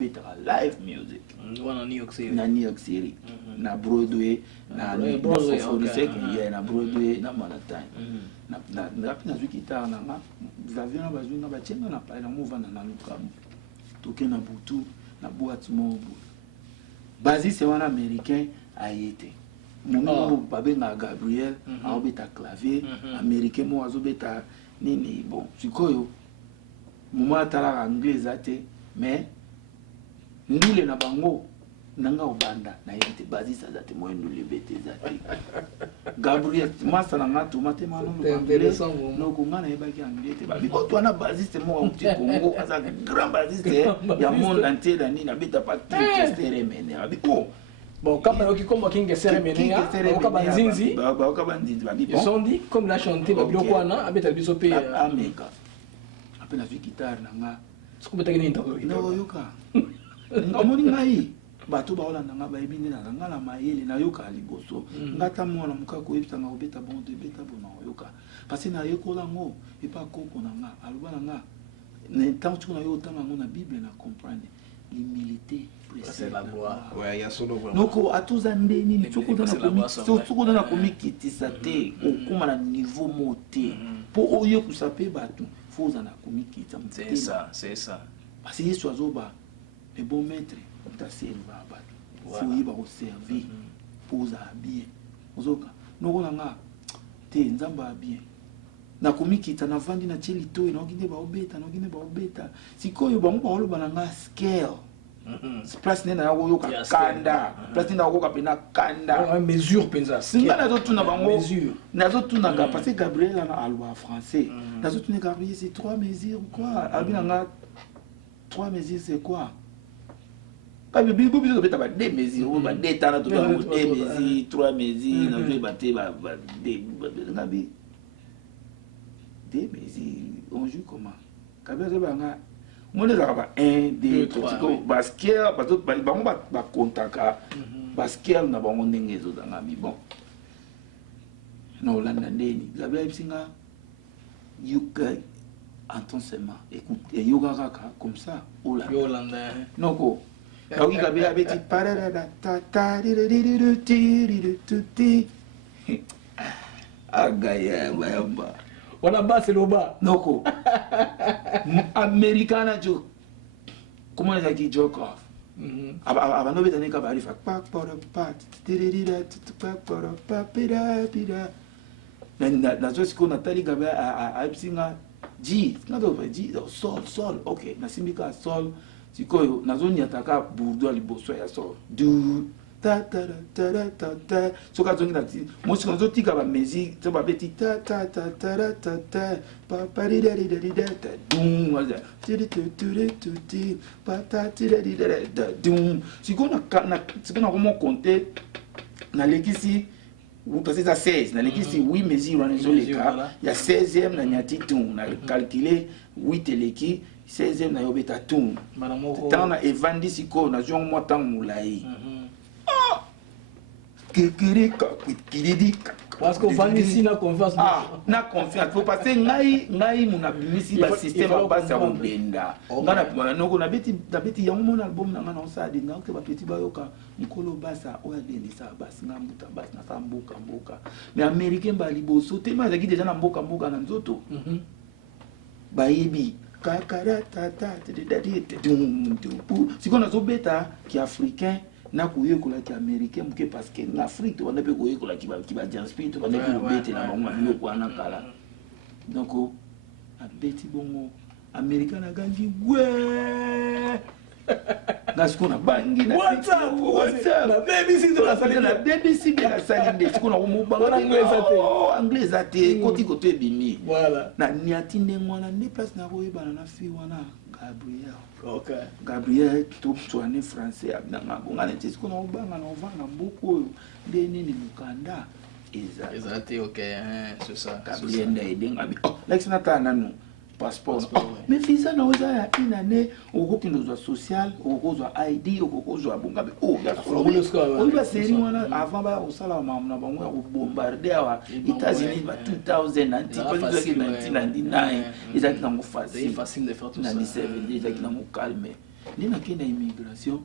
live music. Na New York City. Na New York City. Na Broadway. Na Broadway. Na Broadway. Na Manhattan. Na zwi guitare na nga. Xavier na bazwi nga bachenga na pale na mova na lukamu. Toke na butu na boîte mobu. Bazi c'est un américain a été. Mon babenga Gabriel a obeta clavier américain mo azobeta nini bon. Sikoyo. Moma atala anglais ate mais ndule na bango nanga obanda na yete bazi sa zate mo ndule bete zate. Gabriel masa na ngatu matema no ko ngana yebaki anglais te ba biko to na bazi se mo uti Congo asa grand bazi se ya monde entier na nini abeta pa testere mene abiko bon quand on comme kinge cérémonie on ka banzinzi ba ka banzinzi ba ils sont dit comme la chanter ba biloko wana abeta biso pe ameka apena vi guitare na nga sikubeta kini ntoko no yoka ngamoni ngai bato ba olanda nga ba ebindi na nga la mayele na yoka liboso ngata mwana mukako ebita nga obeta bon de beta bona yoka parce na yekola ngo e pa koko na nga aluba na nga ne tant tu na yo tanga ngo na bible na comprendre l'humilité c'est la gloire ouais ya solo vraiment noko atuza ndeni ni tsoko na komikitisa te okuma na niveau moté po oyo kusape bato faut na komikitisa c'est ça parce que Yesu azoba le bon maître ta serva bato faut yiba ko servir poza bien ozoka noko nga te nzamba bien na komikita na vandi na cheli to na okinde ba obeta sikoyo bango ba oloba na nga scale place nena yako yoka kanda place nena yako kapena kanda mesure penza singa na zotu na bango na zotu na ga parce que Gabriel na alwa français na zotu na Gabriel c'est 3 mesures quoi abina nga 3 mesures c'est quoi pas bibi bibi zo beta ba 2 mesures ba 2 tana to ba 2 mesures 3 mesures na zo baté ba ngabi 2 mesures on joue comment Gabriel ba nga mon est là 1 2 3 basket parce que bango ba kontaka basket na bango ndenge zo danga mi bon na Hollande ndeni Gabriel singa yuka attentionnement écoute yoga kaka comme ça Hollande noko donc Gabriel abeti parada ta ta ti agaya bayamba wana basi loba noko americana jo comment les aki joke off aba no beta neka bari fa pak por pat tiririra pak por papira pira na zo siko na tali gabe a singa ji ngado ba ji sol okay na simbika sol siko na zo nyataka burdo liboso ya sol du ta ta ta ta ta so ka zongi na ti mo siko zo tika ba musique to ba beti ta ta ta ta ta ta pa pa ri ri ri da dum waza ti ti ti ti pa ta ti ri da dum siko na siko na comment compter na lekisi vous passez à 16 na lekisi 8 mesures en isoleka il y a 16e na nyati tum na calculer 8 eleki 16e na yobeta tum tant na evandi siko na jongo mo tant mulai parce qu'on va ici na confiance na confiance faut passer ngai mon abimisi ba système base ya benda ngana noko na beti ya mon album na ngana osadi nga ke ba petit ba yoka nkolo basa oya deli sa basi nga mbuta basi na sa mboka mais américain ba liboso te ma zaki déjà na mboka na nzoto ba yebi kakara tata te dum sikona zo beta ki africain na kuyekola ki américain mke parce que en Afrique on a pe kuyekola ki ba janspit on a pe bete na bango yo kwa na kala donc a beti bongo américain na gangi we ngasikona bangi na what's up na BBC de la salle na BBC de la salle de sikona mo banga anglais ate koti koto ebimi voilà na niati ndengwana ne place na koyebana na fi wana Gabriel. Okay. Gabriel tout soigné français abnanga bonga neti siko na obanga na ovanga mboko ndeni ni mukanda exactly okay c'est ça Gabriel ndaidinga oh like nata nanu passeport mais visa na oza ya inane okokinozwa social okozwa ID okozwa bonga oh ya solo oba seri wana avant ba osala mamna bango ya bombarder wa États-Unis ba 2000 1999 ezaki na mo facile de faire tout ça ça ezaki na mo calme nde nakenda immigration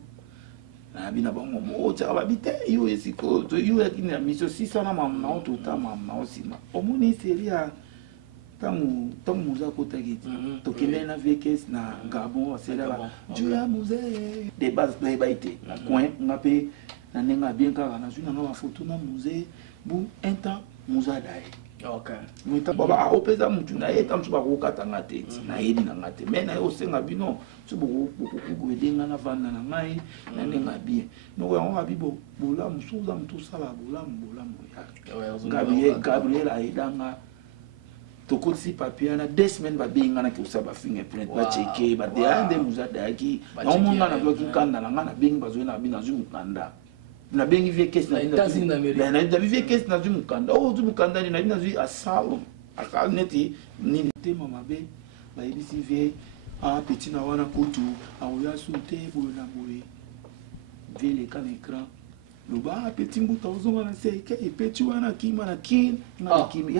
nabina bango moja babite yo esiko to yo yakini ya mission 600 na mama na otota mama na osima omoni seria tamu muza kotaki tokende na vekes na Gabon asela juya musée de base play baite na coin ngape na nenga bien kaka na zuna nga photo na musée bu un temps muza dai OK muita baba opeza mutu na eta mtu ba kokata ngate na yedi na ngate mais na yo senga bino tu bo kuedenga na vanda na ngai na nenga bien no wa bibo bola musuza mtu sala bola ya Gabriel aidanga tokotisi papier na 2 semaines babenga na kosa ba fingerprint ba checker ba de ande muzada ki na omonga na bloki kanda na ngana bengi bazo na bina zu mukanda na bengi vie kesi na na vie kesi na zu mukanda o zu mukanda ni na bina zu asalo akalneti ni tema mabe ba ibisi vie a petit na wana kutu aoya sute bona boye vile kan écran lo ba petit mbuta ozonga na se ke petit wana kima na kin na kimi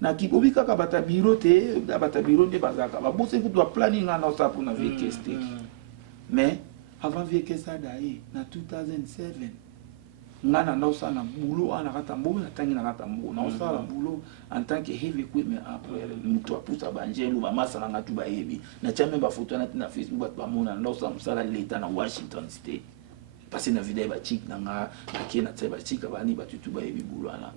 na kibobi kaka bata biro te bata biro nde bazaka ba bose kutu ba planning na sa pour na vekeste mais avant vekesta dai na 2007 ngana na osa na boulot ana kata mbo na tangi na kata mbo na osa la boulot en tant que heavy equipment après mutu apusa banjelu ba masala ngatu ba yebi na chame ba photo na Facebook ba mona na osa musala leta na Washington State parce na vidéo ba chick na nga na kena tseba chika bani ba tutu ba yebi boulot ana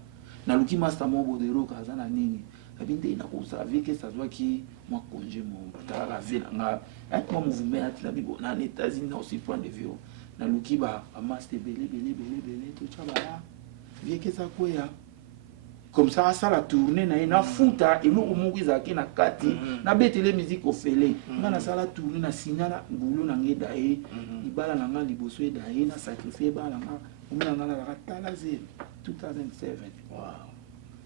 na luki master mo bodero kaza na nini abinde na conserver que ça doit qui moi congé mon tara vie na nga moi mouvement na bibo na États-Unis aussi point de vue na luki ba master belé tout ça là vie que ça quoi comme ça la tournée na futa et nous omukiza ki na kati na betele musique ofele na sala tournée na signala boulot na ngeda e ibala na nga liboso e dae na sacrifier bala nga on a la ratala 2007 wow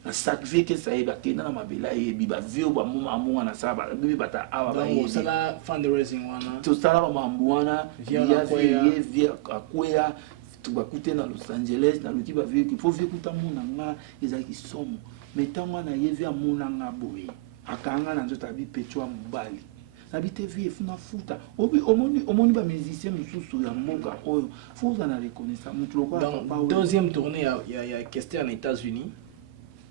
na sacrifier que ça eba kena na mabela e biba vio ba muma na saba bibi bata awa ba e sala fundraising wana to sala ba mambuana via akwea tubakute na Los Angeles na luki ba vio ki faut vikuta muna nga ezaki somo metango na yevi amuna nga boye akanga na nzota bi petwa mubali habite vie funa futa omoni ba musicien mususu ya mboka oyo faut na reconnaissance mutu kwa papa deuxième tournée ya question aux États-Unis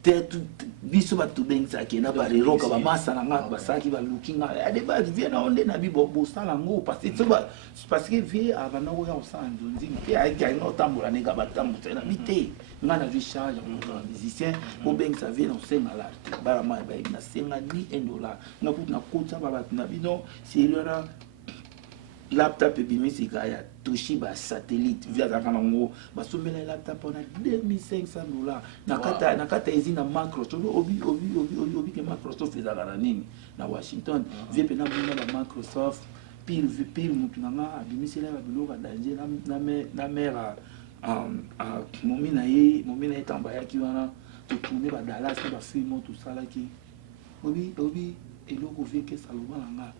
tetu biso batu bengisa kena ba reroka ba masala nga basaki ba lookinga ade ba vie na onde na bibo bosala ngo parce que vie avana oya osando nzingi pe ai ga no tambola ne ga batambuta na bite nga na vie charge en musicien o bengisa vie na senga l'arte ba ma ba na senga ni $1 na kutu na kota ba batu na bino seriora laptop ebimisika ya Toshiba satellite via zakana ngo basomela laptop on a $2,500 nakata ezina Microsoft obi ke Microsoft ezala nini na Washington vie pena mona ba Microsoft pile mutu nanga abimisela ba biloko danger na mera momina ye tamba yaki wana to tourner ba Dallas ba film tout ça là qui obi eloko vie ke saloma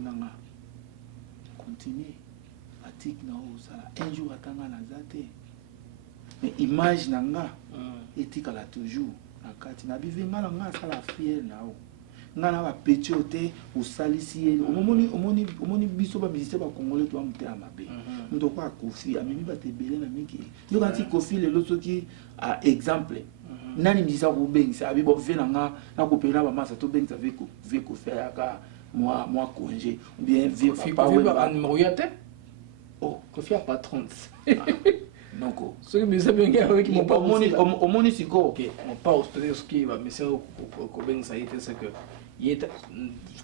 nanga continuer pratique na osala un jour atanga na zate mais image nanga etikala toujours na kati na bivenga nanga sala fier na o ngana ba petiote osalisi ele omoni biso ba musicien ba congolais to amutela mabe ndo kwa Kofi amemi ba tebele na miki yo kanti Kofi le losoki a exemple nani musicien ko bengisa abi bo venanga na ko pena ba masa to bengisa veko faire ka moi congé ou bien vieux papa ou bien numéro yate oh Kofi a patron donc ce que me savez bien avec mon pas omoni siko OK on pas au ce qui va monsieur ko ben ça était c'est que il était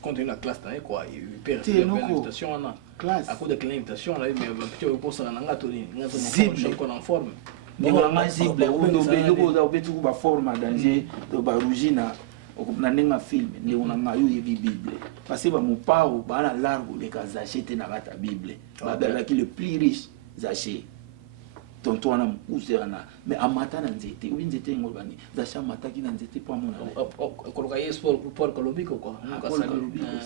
continue la classe là quoi il perd l'invitation en classe à cause de l'invitation là mais petit au poste na nga toni nga to ko en forme donc la cible ou no be no ko betu ba forme danger to ba rougina na nenga film le ona ngayo yebi bible parce que ba mopao ba na largo le kazachete na kata bible ba bela ki le plus riche zaché tonto wana mukuse wana mais amata na nzete ubi nzete ngolbani zacha mataki na nzete po amona koloka yes pour kolobiko quoi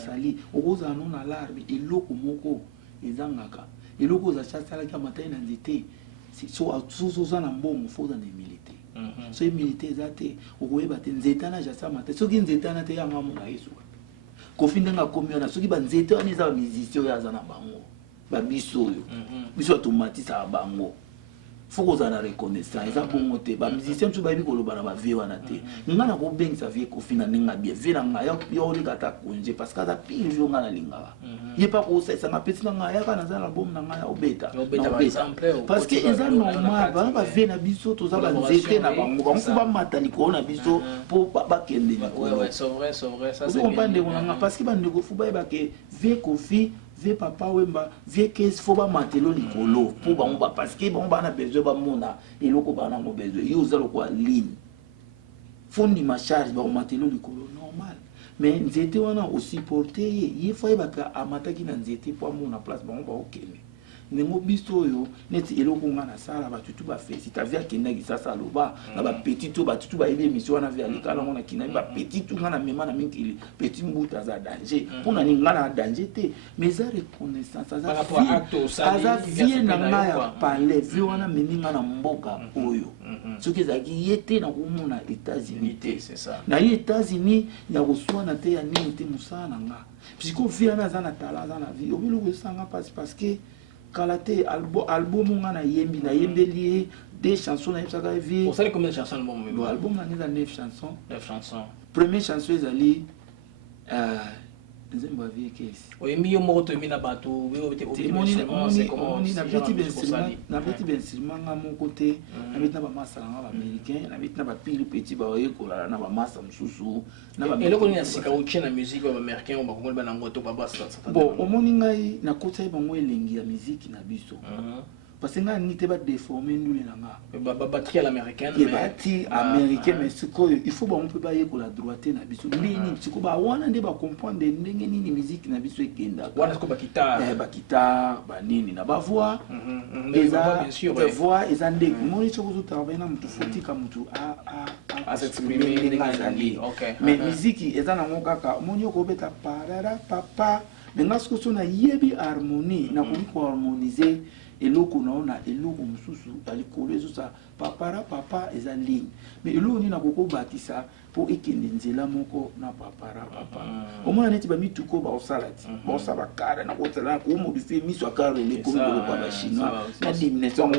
sali okoza no na larbe eloko moko ezangaka eloko zacha sala ki amata na nzete so na mbongo foza na milité so milité zate okoyeba te nzeta na jasa mata soki nzeta na te yanga mona yesu Kofi ndenga komi wana soki banzete wana eza ba musicien oyo aza na bango ba biso oyo biso automatisa bango faut que ça la reconnaissance ça bon côté ba musicien tu ba bi koloba na ba vie wana te nga na ko beng sa vie Kofi na ninga bien vie na nga ya oli kata konje parce que ça pile vie nga na linga ye pas ko ça na petit na nga ya kana za album na nga ya obeta parce que eza normal ba vie na biso to za ba nzete na bango bango ba matani ko na biso pour ba kende ouais c'est vrai ça c'est bien parce que bande ko fuba ba ke vie Kofi vie papa wemba vie qu'est-ce faut pas matelo likolo pour ba parce que bon ba na besoin ba mona et loko ba na mo besoin yo za loko ligne fondi ma charge ba matelo likolo normal mais nzete wana aussi porter il faut ba ka amataki na nzete pour mona place ba okene nengo biso yo neti eloko ngana sala ba tutu ba fait si ta vie akenda ki sasa loba na ba petit to ba tutu ba ebe émission wana via likala ngona kina ba petit to ngana mema na minkili petit mbuta za danger pona ni ngana danger te mais za reconnaissance za vie na ngaya parler vie wana meninga na mboka oyo soki zaki yete na kumuna États-Unis te c'est ça na États-Unis ya koswana te ya nini te musana nga puisque vie na za na tala za na vie obilo ko sanga parce que Kalate album on a yembeli des chansons na yebsaka vie. On sait combien de chansons le album on a 9 chansons. 9 chansons. Première chanson ezali nzemba vie kesi. Oui, miyo moko to mina bato, on na petit ben instrument nga mon côté, na bit na ba massa nga américain, na bit na ba pili petit ba yekola na ba massa msusu, na ba. Et le koni asika uchi na musique ba américain ba kongol ba na ngoto ba basa. Bon, omoni ngai na kota bango elengi ya musique na biso. Parce que nga nité ba déformer ndule na nga. Ba batterie à l'américaine. Et batterie américaine mais siko il faut ba on peut pas yekola droite na biso. Ndeni siko ba wana nde ba comprendre ndenge nini musique na biso ekenda. Wana siko ba guitare. Ba guitare, ba nini na ba voix. Bien sûr. Ba voix eza ndenge. Moni siko zo travailler na mutu fotika mutu à s'exprimer ndenge. OK. Mais musique eza na ngo kaka moni ko beta parara papa. Mais ngasiko so na yebi harmonie na ko harmoniser eloko naona eloko mususu alikolo ezosa papara papa eza ligne mais eloko ni na koko bakisa po ekende nzela moko na papara papa omona neti ba mituko ba osalati ba osaba kare na kotela ko modifier miso akare le ko ko ba chinois na diminution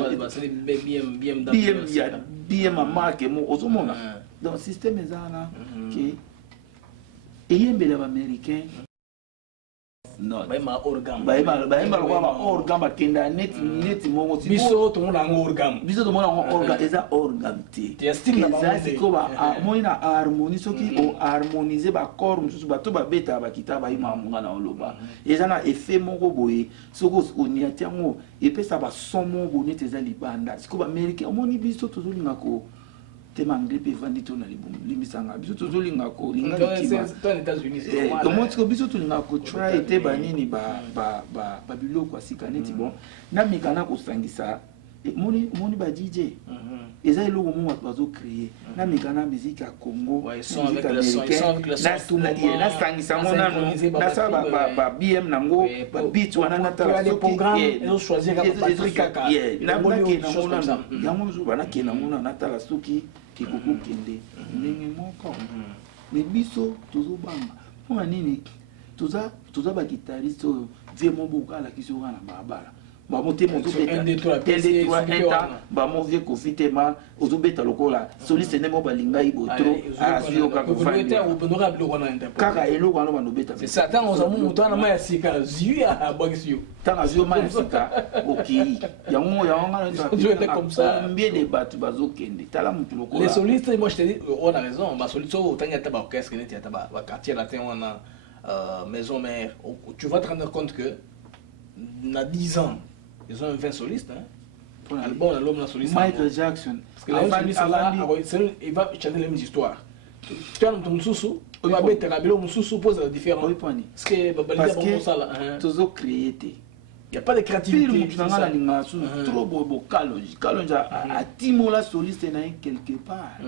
bien ma marque mo ozomona donc système ezana que eyembela ba américain non ba organe ba organe kenda net mongo biso to mona organe organe eza organe te eza ko ba moina harmonie soki o harmoniser ba corps mususu ba to ba beta ba kita ba ima munga na oloba eza na effet moko boye soko oni atiango epesa ba son moko net eza libanda siko ba américain omoni biso to zolinga ko tema anglais pe vandi to na limisanga biso to zolinga ko linga kiba to aux États-Unis comment ko biso to linga ko try te ba nini ba biloko asika neti bon na mikana ko sangisa moni ba DJ eza eloko mo bazo créer na mikana musique ya Congo musique américaine na sangisa mona na sa ba BM nango ba beat wana na tala les programmes ils ont choisi ka Patrick Kaka na bonaki na mona yango zo bana ke na mona na tala soki kikuku kende ndenge moko mais biso tozo bamba pour nini toza ba guitariste vie mo bokala kiso kana babala ba motemo to beta ba mo vie Kofi tema ozo beta lokola soliste ne mo balinga ibotro asio ka ko fa kaka eloko wana bando beta c'est ça tant ozo mo to na ma sika zuya bagisio tant azio ma sika okei yango ngana comme ça mbie de batu bazokende tala mutu lokola les solistes moi je te dis on a raison ba soliste o tanga ta ba orchestre ne ta ba quartier latin on a maison mère tu vas te rendre compte que na 10 ans ils ont 20 solistes hein pour l'album l'homme la soliste Michael Jackson parce que il va chanter les mêmes histoires tu as ton mususu il va mettre la bilo mususu pose la différence parce que tozo créer te il y a pas de créativité tu n'as pas trop beau kalonja a timola soliste na quelque part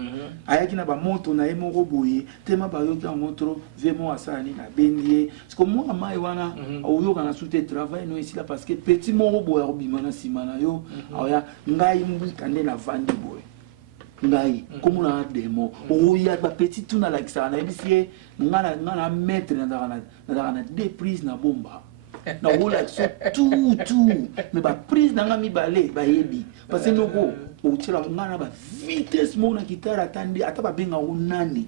ayaki na ba moto na emoko boye tema ba yoki en montre vraiment asani na bendie parce que moi mai wana oyo kana sute travail no ici là parce que petit moko boye obimana simana yo aya ngai mbu kande na vandi boye ngai comme na démon o ya ba petit tout na la kisa na bisie ngana mettre na deux prises na bomba na rola tout mais ba prise na ngami balé ba yebi parce que noko o tira ngana ba vitesse mo na guitare atandi ata ba benga o nani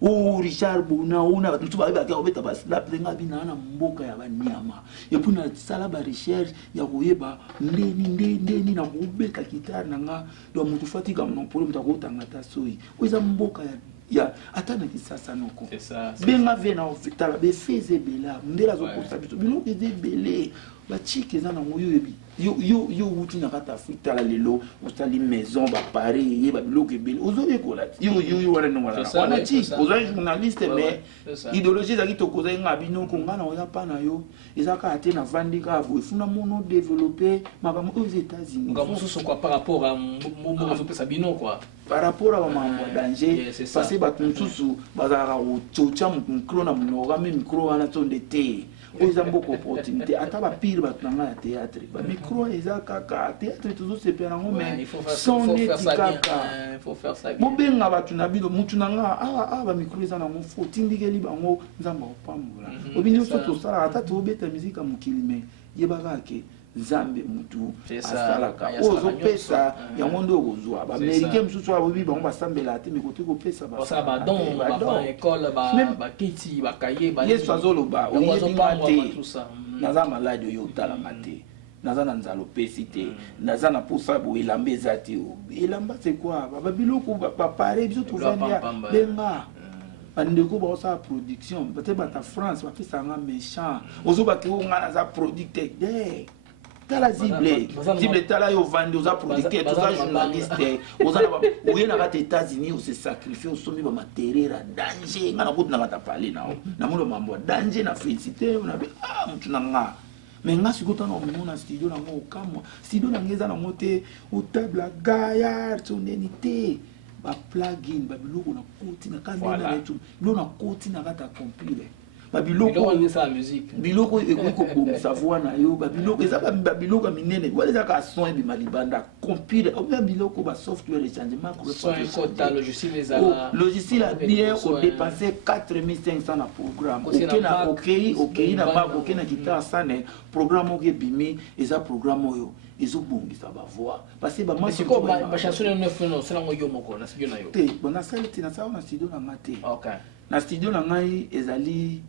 o Richard Bona ona tu ba ba ka obeta ba slap lenga bina na mboka ya banyama et puis na sala ba recherche ya koyeba ndeni na kubeka guitare na nga do mutu fatika mon problème ta kotanga ta soi o za mboka ya atana kisasa noko c'est ça benga vena ofitala be feze bela ndela zo kosa biso bino ke belé ba chike za na ngoyebi yo wuti na kata fitala lelo ostali maison ba Paris ye ba biloke bele ozo ekola yo wala no wala wana chi ozo journaliste mais idéologie za kitoko za nga bino ko ngana oya pana yo ezaka ate na vandika vo ifuna mono développer makambo aux États-Unis ngam mususu kwa par rapport à mo zo pesa bino quoi par rapport à mambo danger parce que ba tunsusu bazara o chocha mukro na mnoga me micro wana tonde te oza mboko opportunité ata ba pire ba tanga ya théâtre ba micro eza kaka théâtre toujours se pena ngo mais son etika il faut faire ça bien mo benga ba tunabilo mutu nanga ba micro eza na ngo faut tindikeli bango nzamba opambola obini so sala ata to beta musique mukili me yebaka ke Zambe mutu asalaka ozo pesa ya ngondo kozwa ba américain mususu abobi bango basambela te me kote ko pesa ba ça ba don ba école ba kiti ba kaye ba yesu azoloba oyebingate naza malade oyo otalanga te naza na nzalo pesi te naza na posa bo elamba eza te elamba c'est quoi ba biloko ba pare biso tovania benga bandeko baosala production peut-être bata France bapesanga méchant ozoba ke ngana za producteur tala zible tala yo vandi oza producteur oza journaliste oza na oye na kata États-Unis ose sacrifier osomi ba matériel à danger ngana kutu na kata parler nao na mono mambo danger na félicité na be mutu na nga mais nga sikota na omona studio na ngo kamwa studio na ngeza na mote o table gaillard sonenité ba plugin ba biloko na koti na kamera na tout lo na koti na kata computer ba biloko on sa musique biloko eko bomisa voix na yo ba biloko eza ba biloko minene wala za ka son bi malibanda computer ou bien biloko ba software changement ko son code logiciel les logiciel a bien au dépenser 4500 na programme OK na ba OK na guitare sane programme OK bimi eza programme oyo ezobongisa ba voix parce que ba masi ko ba chanson ne funo sala ngo yo moko na studio na yo te bona saliti na sawa na studio na mate OK na studio na ngai ezali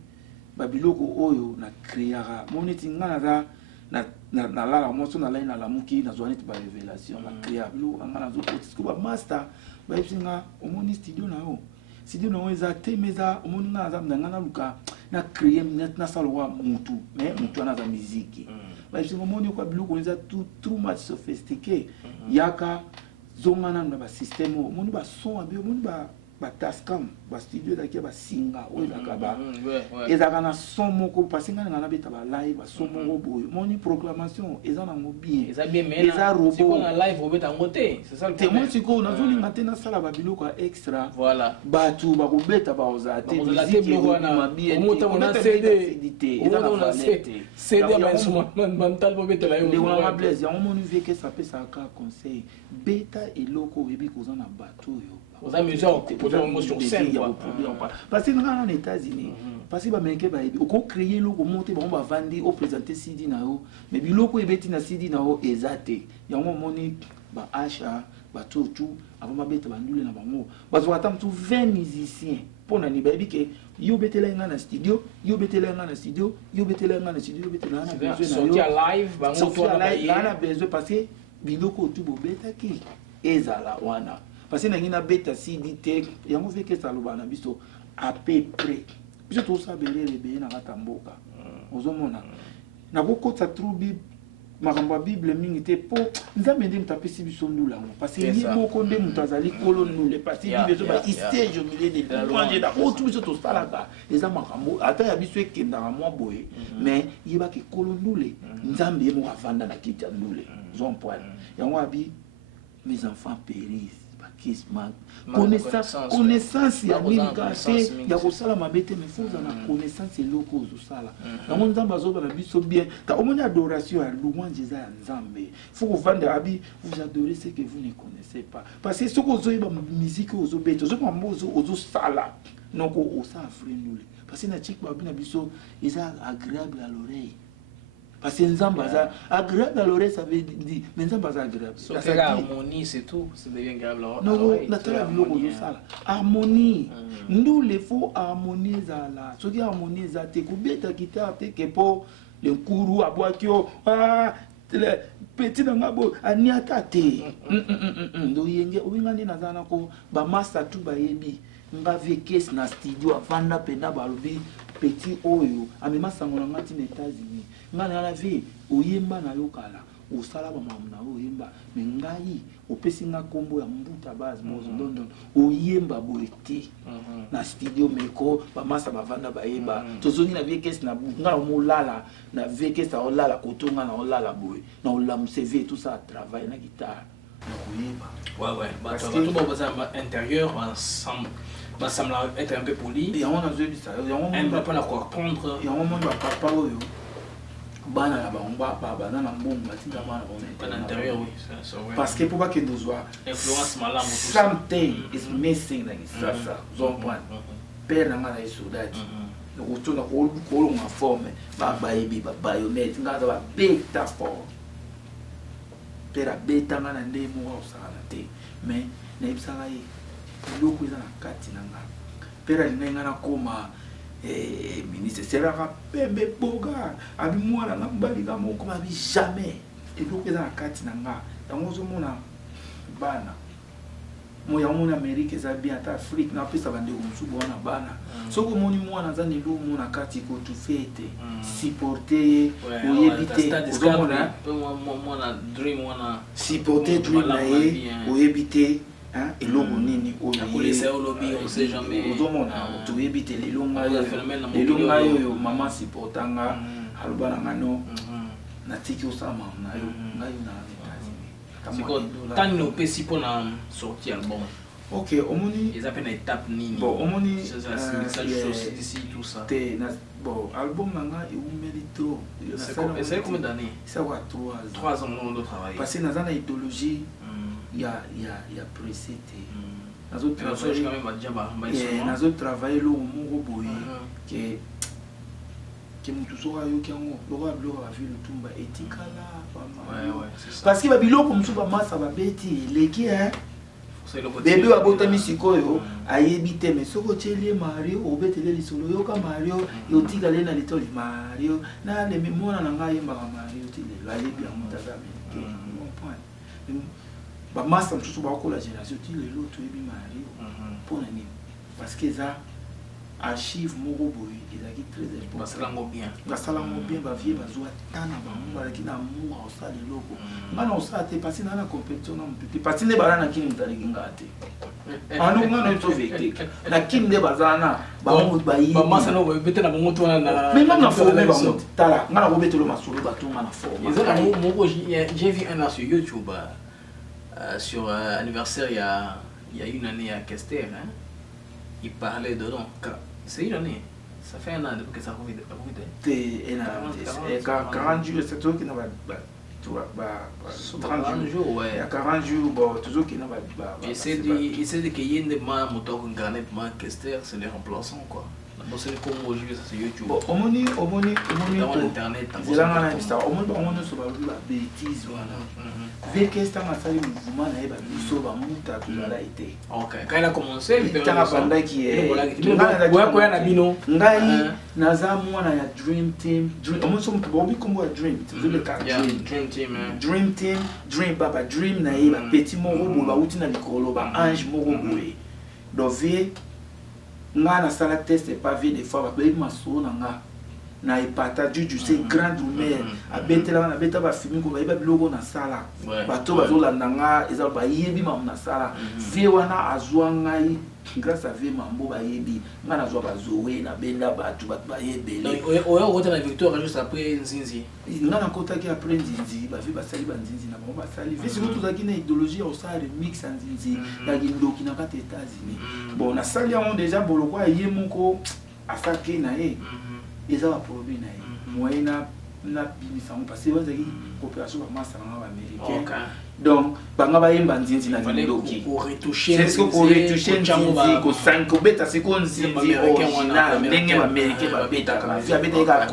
ba biloko oyo na créera moniti ngana na la moto na line na lamuki na zoani ba révélation na créa biloko ngana zo ko ba master ba ipsinga omoni studio na yo eza temeza omoni ngana za ngana luka na créer na salwa mutu mais mutu na za musique ba ipsinga omoni ko biloko eza too much sophistiqué yaka zongana na ba système omoni ba son abi omoni ba Tascam, ba studio d'aki ba singa o zakaba ezaka na son moko parce nga na beta ba live ba son moko boyo moni proclamation eza na ngo bien eza robot siko na live obeta ngote c'est ça le problème témoin siko na zoli ngate na sala ba biloko extra voilà batu ba kubeta ba ozate musique wana omuta mona CD eza na CD mental obeta la yo de wana blaze ya moni vie que ça peut ça ka conseil beta eloko webi koza na bato yo aux amusants pour émotion scène parce que dans les États-Unis parce que ba meke ba ebi ko créer loko monter ba vendre au présenter CD na yo mais biloko ebeti na CD na yo ezate ya moni ba achat ba tout avant ma beta bandule na bango parce que attend tout 20 musiciens pour na ni ba ebi ke yo betela nga na studio yo betela nga na studio yo betela nga na studio yo betela na besoin na yo live bango to na besoin parce que biloko tout bo beta ki ezala wana parce que na beta CD te yango veke saloba na biso à peu près biso to sabelele be na katamboka ozomona na kokota trubi makambo bible mingi te po nzambe ndi mtapisi biso ndula ngo parce que ni moko nde mutazali kolo ndule parce que biso ba stage au milieu de louange da o tout biso to salaka eza makambo ata ya biso ekenda na mwa boye mais yeba ke kolo ndule nzambe yemo avanda na kiti ndule zon point yango abi mes enfants périssent connaissance ya nini kate ya kosala mabe te mais faut na connaissance eloko ozosala yango nzambe azobana biso bien ta omoni adoration ya louange eza ya nzambe faut kovanda abi vous adorez ce que vous ne connaissez pas parce que soki ozoyeba musique ozobeta ozokomamba ozosala donc osala frenule parce que na chik babi na biso eza agréable à l'oreille. Parce que Nzambe agréable à l'oreille, ça veut dire, mais Nzambe agréable. C'est l'harmonie, c'est tout. C'est devient agréable à l'oreille. Non, harmonie. Nous, les faux harmonies à la. Ce qui est harmonie, c'est que tu as ta guitare, tu es pour le kourou à boire, le petit nangabo, aniatate. Donc, il y a un master tout bayebi. Nga vekes na studio afanda pena balobi petit oyo amema sangola ngati na États-Unis ngana la vie oyemba na yokala osala ba mamuna oyemba me ngai opesi nga kombo ya mbuta base mozo London oyemba boete na studio meko ba masa bavanda bayeba tozoni na vekes na ngala molala na vekes olala kotonga na olala boy na olamu CV tout ça travail na guitare. Ouais, bah tu vas intérieur ensemble. Ça semble être un peu poli. Et on a vu ça. On va pas la comprendre. Et on va pas bana la bamba bana na mbonga tinda bana on est à l'intérieur oui ça ouais. Parce que pour pas que nous soit influence malamo tout something is missing like ça zone point père na ngala isudati donc on a ko ma forme ba baby ba bayonet ngaza ba beta for père beta ngana ndemo wa usana te mais na ibsala yi loko eza na kati na nga pera linga na koma ministre seraka pembe boga abi mwana na mbali ka moko ba bi jamais loko eza na kati na nga yango zo mona bana moya mona Amerique eza bien ata Afrique na pesa bande musubu wana bana soko moni mwana za nilu mona kati ko tu fete supporter oyebite ozomona mona dream wana supporter dream na ye oyebite et l'homme nini on sait jamais tu éviter les longs yo maman si portanga alubana ngano na tiki osama na yo ngayo na États-Unis tant no pesi pour na sortir album. OK omoni ils appellent étape nini bon omoni ça d'ici tout ça bon album nanga et ou mérito c'est combien d'années ça va 3 ans de travail parce que dans la idéologie il y a précédé nazo travailler nazo travailler lo moko boye que mutu soka yo kiango lo ba blo ba vu le tumba etikala ouais c'est ça parce que ba biloko mutu ba masa ba beti leki bébé wa botami sikoyo ayebite mais soko tchelie Mario obetele lisolo yoka Mario yotikale na litoli Mario na le memona na ngai yemba Mario tile la yebi amutaza mais mon point ba masa mtutu ba ko la génération ti lelo to yebi Mario pour nani parce que ça archive moko boy ezaki très important basalango bien ba vie bazwa tana ba mwa ki na mwa osali loko ngana osate pasi na compétition na mpipi pasi ne bana na kini mtaliki ngate anu ngana to vete na kini de bazana ba mo ba yi ba masa no bete na monto na même na forme ba mo tala ngana ko betelo masolo ba tunga na forme ezala moko j'ai vu un sur YouTube sur anniversaire il y a une année à Kester hein il parlait dedans c'est une année ça fait un an depuis que ça a profité 40 jours c'est toi qui n'a pas 30 jours ouais 40 jours bon toujours qui n'a pas essaie de qu'il y ait des mains moto granit main Kester c'est les remplaçants quoi bon c'est comme aujourd'hui ça c'est YouTube bon omoni dans internet c'est là on a ça omoni so ba bêtise voilà Vekes tanga sali mouvement na eba biso ba muta tuzala été OK quand il a commencé il tanga banda qui est ouais na bino ngai naza mwana ya dream team omoni so mutu bobi kombo ya dream dream baba dream na eba petit moko bo ba uti na likolo ba ange moko boye do vie nga na sala test pas vie des fois ba be masolo na nga na epata juju c'est grande mère abetela na beta ba filmi ko ba iba biloko na sala bato bazolanda nga eza ba yebi mam na sala vie wana azwa ngai grâce à vie mambo ba yebi nga na zwa bazowe na benda bato ba yebele oyo kota na victoire juste après nzinzi nga na kota ki après nzinzi ba vie basali ba nzinzi na ba basali vie surtout tozaki na idéologie au sa remix nzinzi ya kindoki na kati États-Unis bon na sali yango déjà boloko ye moko asaki na ye eza ba problème na ye moyen na bimisango parce que bazaki coopération ba masala na ba américain donc banga ba yemba nzinzi na kindoki pour retoucher c'est ce que pour retoucher nzinzi ko 5 beta c'est ko nzinzi original ndenge ba américain ba beta kama fi abeta ka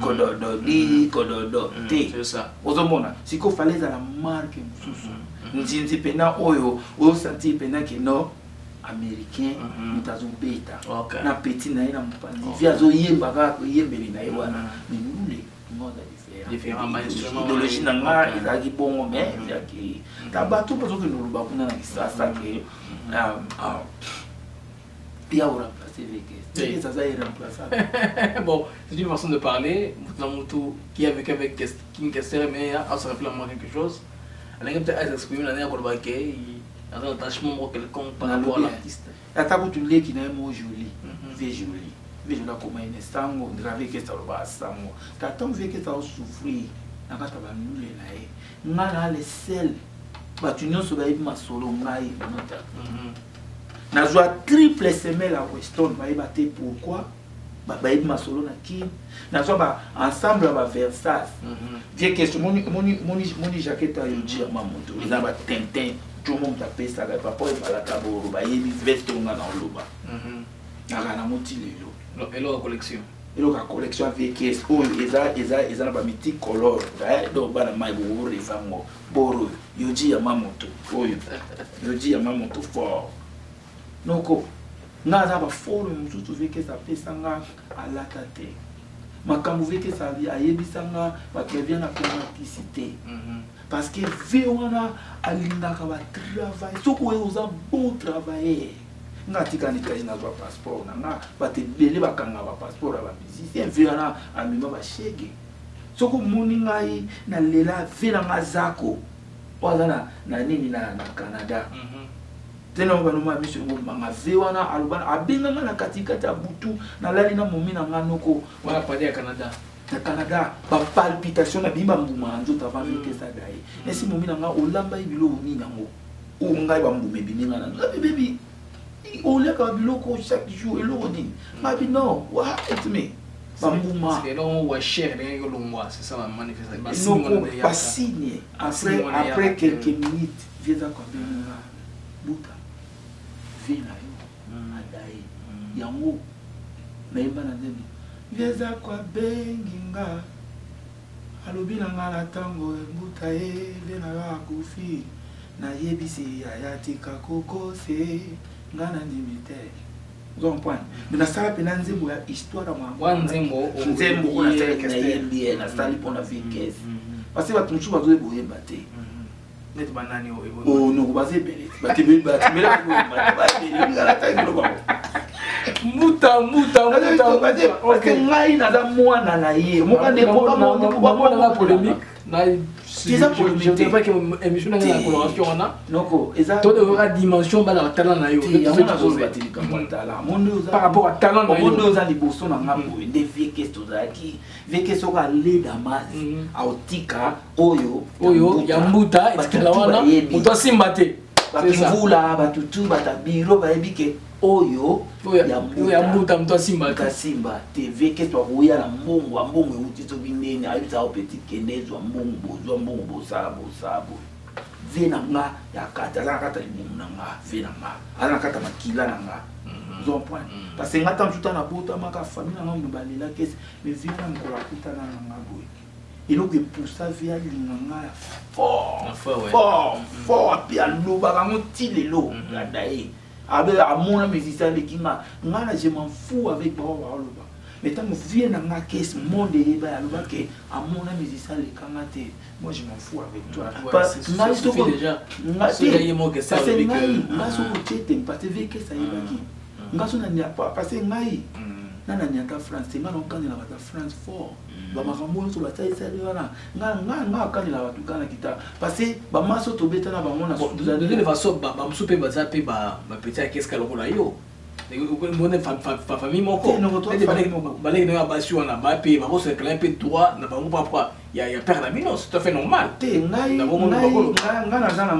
kododo te c'est ça ozomona siko fallait la marque mususu nzinzi pena oyo senti pena que no américain mutazo beta na petit na ina mpandi via zo yemba ka yembeli na yewana minule moda différent instruments idéologie na nga ezaki bongo mais yaki tabato bazo ke nuluba kuna na kisasa ke pia ora remplacer veke ça ça est remplaçable. Bon, c'est une façon de parler Moutlamoutou qui a vécu avec King Kester mais a se rappeler moi quelque chose elle a peut-être exprimé la dernière fois qu'il dans un attachement quelconque par rapport à l'artiste. Atabu tulé qui n'a mot joli, vie joli. Vie joli comme une sango, grave que ça va sango. T'attends vie que ça va souffrir. Na kata ba nule na e. Ngana le sel. Ba tu nyonso ba ma solo ngai nota. Na joie triple semelle à Weston ba ibate pourquoi? Ba ma solo na ki. Na joie ba ensemble ba Versace. Vie que moni jaquette yo dia mamoto. Ils a ba tintin. Tout le monde a payé ça, papa est pas là, il y a des vestes dans l'eau. Il y a un outil. Et la collection. Et la collection avec les mythiques color. Donc, il y a Boro, Yoji Yamamoto. Yoji Yamamoto fort. Donc, il y a un fort, tout ce ça fait ça à la tête. Makambo que ça a yebisanga bakevia na plasticité parce que vewana alindaka ba travail soko oza bon travailler ngatika ni kaji na ba passeport na bate bele bakanga ba passeport ba musicien vewana amima ba shege soko moni ngai na lela vela ngazako wazana na nini na Canada tena ba no ma mission ngo manga vewana alubana abenga na katika ta butu na lali na momina nganoko wana pale ya Canada na Canada ba palpitation na bimba mbuma nzota va que ça gaye esi momina nga olamba ibilo ni nango o ngai ba mbume bininga na baby o le ka biloko chaque jour et l'oni ma bi non wa et me ba mbuma c'est là on voit cher les longwa c'est ça la manifestation pas signé après quelques minutes viens quoi benga buta vina yo adai yango na imba na nzembo vieza kwa benginga alobi na nga na tango mbuta ye vena ya kufi na yebisi ayatika kokose nga na ndimite on point mais na sala pena nzembo ya histoire wa nzembo kuna sala na sala pona vikes parce que batu mchu bazo eboyeba te net banani o no baze bele batibeli batibela ko batibeli ngala tango ko muta parce que ngai na da mwana na ye moka ne moka na polémique na je ne pas que émission na coloration na noko eza to de dimension ba na talent na yo par rapport à talent na yo mondo za liboso na ngambo de vie question za ki vie question ka leda mazi autika oyo ya mbuta etikala wana muto simbate bakivula batutu batabiro baebike oyo ya mbuta mto simba simba TV que toi roya na mbongo uti to binene ayuta petit kenezwa mbongo bosabo vena nga ya kata za kata libumu na nga vena nga ana kata makila na nga zon point parce que ngata mtuta na bota maka famille na nga balela kesi mais vena mkola kuta na nga boy ilo que pour ça via linganga fort puis aloba kango tilelo la dai avec à mon musicien de Kinga, je m'en fous avec Baba Aloba. Mais tant que vient dans ma caisse, mon débat Aloba, que à mon musicien de Kangate, moi je m'en fous avec toi. Parce que ça suffit déjà. Parce que ngai, nga so ko tete, parce que ça y va qui. Nga so na nia pas parce que ngai. nana nyata France nga no kanela bata France fort ba makambo so bata isali wana nga kanela batu kana kita parce que ba maso to beta na ba mona de toute façon ba msupe ba zape ba petit qu'est-ce qu'elle a yo famille moko balé no abasi wana ba pe ba se claim pe droit na bango papa ya père na bino c'est tout à fait normal te ngai nga na zana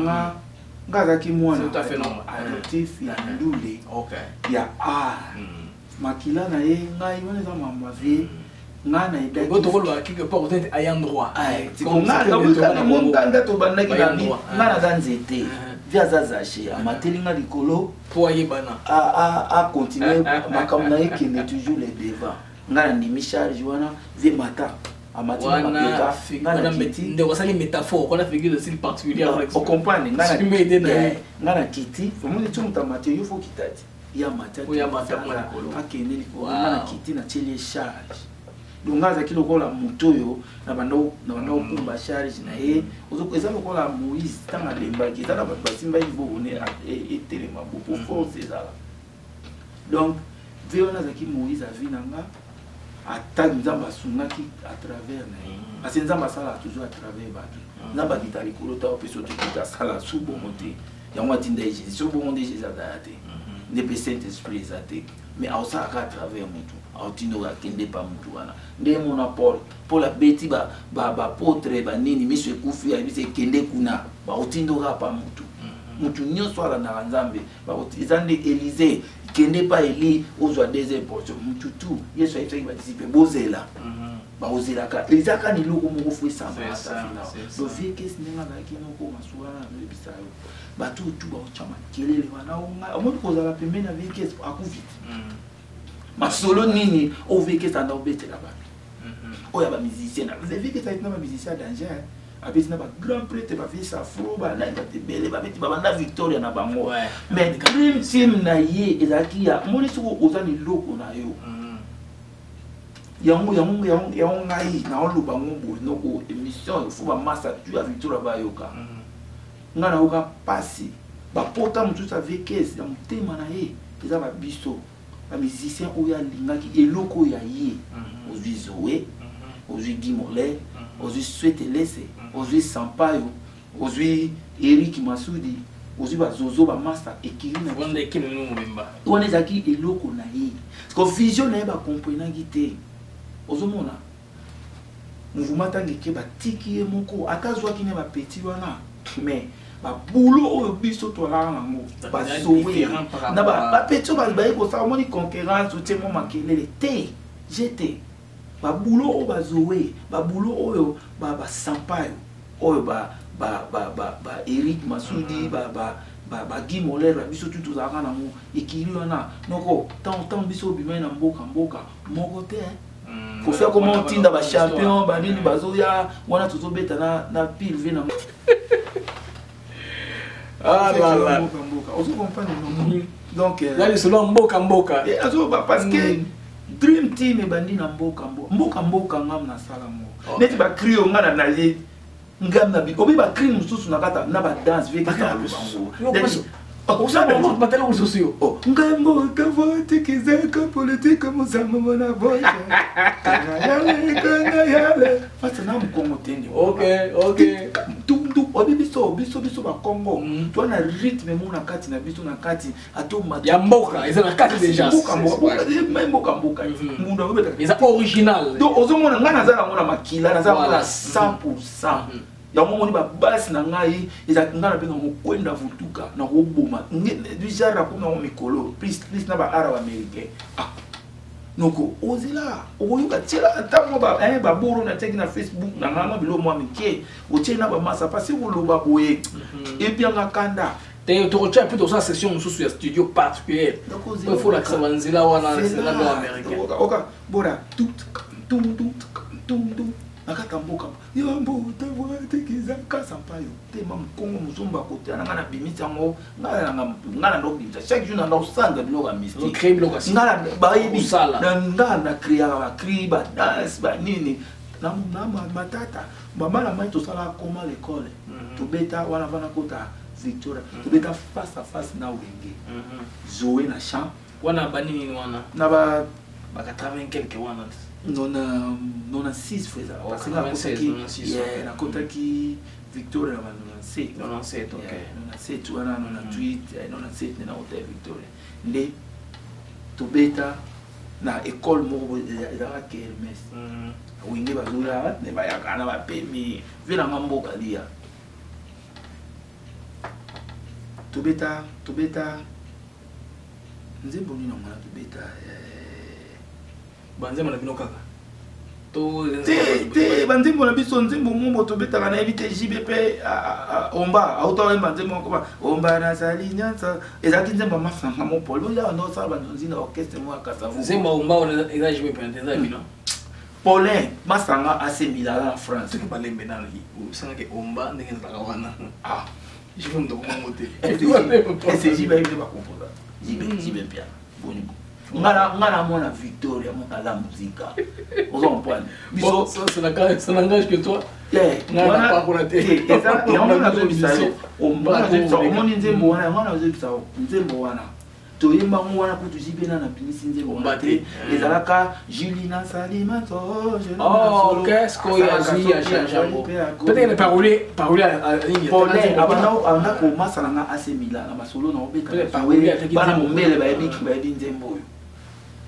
nga za ki mwana c'est tout à fait normal adoptif ya ndule OK ya makila na ye ngai wana za mama vie nga na ida ko to ko ba quelque part peut-être ayant droit comme nga mon kanda to bandaki na nga na za nzete via za zaché amatelinga likolo pour yebana a continuer makamna ekende toujours les devant nga na ndimi charge wana vie mata amatina mapeka nga na kiti nde wasali métaphore qu'on a figure de style particulier on comprend nga na kiti vraiment tu mutamate yo faut kitati ya mata akende likolo nga na kiti na tele charge donc nga za kilo kola mutoyo na bando kumba charge na ye ozo eza lokola Moïse tanga lemba ki tala basimba ibo ne etelema beaucoup force ça donc veona za ki Moïse avinanga attaque nzamba sungaki à travers na ye parce que nzamba sala toujours à travers batu nzamba kitali kolota opeso to kita sala subo monte ya mwati nda Jésus subo monte Jésus adate ne pe Saint Esprit zate mais aussi à travers mutu autino akende pa mutu wana nde mona Paul abeti ba potre ba nini miso ekufi ya bise kende kuna ba utindo pa mutu nyonso ala na nzambe ba izande Élysée kende pa Eli ozwa deuxième portion mutu tu Yesu aitaki ba disciple bozela ba ozela ka ezaka ni loko moko fwe samba ata fina do vie que sinenga ba kino ko masuana na bisayo ba tu ba ochama kelele wana onga omoni kozala pembeni na vie que akuvite masolo nini oveke ça na obetela ba oya ba musicien na vie que ça na ba musicien danger abeti na ba grand prêtre ba vie ça fro ba na ba tebele ba beti ba banda victoria na bango mais dream team na ye ezaki ya moni soko ozani loko na yo yango ngai na oluba ngombo noko émission il faut ba massa tu a victoria ba yoka ngana oka passer ba pota mutu sa vekes ya mutema na ye eza ba biso ba musicien oya lingaki eloko ya ye ozwi Zoé ozwi Guy Mollet ozwi Swete Lese ozwi Sampayo ozwi Eric Masudi ozwi ba Zozo ba master ekiri na wanda ekino no memba wana ezaki eloko na ye parce que vision na ye ba comprendre te ozomona mouvement tangeke ba tiki ye moko atazwa kine ba petit wana mais ba boulot oyo biso to la nango ba Zoé na ba petit ba ko sa moni concurrence o temo makelele te j'étais ba boulot o ba Zoé ba boulot oyo ba Sampayo oyo ba Eric Masudi ba Guy Mollet biso tout za kana mo ekiri wana noko tant biso bimena mboka moko te faut faire comment tinda ba champion ba nini bazoya wana tuzobeta na pile na ah là on se comprend donc là les selon mboka et azo parce que dream team bandi na mboka ngam na sala mo neti ba crio ngana na ye ngam na bi obi ba crio mususu na kata na ba dance veka ta bango Usama mwa batalo usosio. Ngambo kavote kizeka politique muzama mona vote. Kana yale. Fata na mkongo tende. Okay. Tu obi biso ba Congo. Tu na rythme mona kati na biso na kati atoma ya mboka, eza na kati déjà. Mboka. Munda obeta. Eza original. Donc ozomona ngana zala mona makila na zala 100%. Ya moni ba basi na ngai eza ngana pe ngo kwenda vutuka na roboma déjà ra kuna mikolo plus na ba ara américain noko ozela oyoka tela ntango ba boro na teki na Facebook na ngama bilo mwa mike otena ba masa pasi koloba boye et puis nga kanda te to tcha plutôt ça session sous studio particulier il faut la savanzela wana c'est la américain oka bora tout akata mboka yombo tavo tekiza Sampayo te mam Kongo musumba kote na ngana bimisa ngo ngana ndo bimisa chaque jour na ndo sanga biloga mystique crime loga ngana ba yibi na ngana kriya ba kriba dance ba nini na matata mama na mai to sala koma l'école to beta wana vana kota Victoria to beta face à face na wenge Zoé na champ wana banini wana na ba 80 quelques wana non a 6 fois ça parce que na kota ki Victoria na 97 ok 97 wana 98 97 na hotel Victoria nde tobeta na école moko ezala kermesse wingi bazoya ne bayaka na bapemi vela mboka lia tobeta nzembo nini ngana tobeta banzembo na bino kaka to te banzembo na biso nzembo mombo tobetaka na evite JBP omba auto banzembo ko ba omba na sali nyanza ezaki nzembo mafanga mo polo ya no sala banzonzi na orchestre mo akasa nzembo omba ona eza JBP eza bino Paulin masanga AC Milan en France que balembe na li usanga ke omba ndenge nzaka wana je vais me demander monter c'est JBP ba composa JBP bien boni ngala mona Victoria mona la musique on comprend biso ça n'engage que toi ngala pas pour la télé ça et on a vu ça on moni nzembo wana nzembo wana toyemba wana kutu jibena na pinisi nzembo mbate ezalaka Julina Salima to oh qu'est-ce qu'on y a jambo peut-être parler à ligne Paulin abana ko masala na AC Milan na masolo na obeta bana mombele ba yebi nzembo yo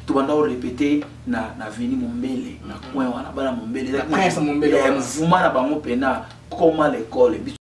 to banda o répéter na veni mombele na coin wana bana mombele na prince mombele mvuma na bango pena comme à l'école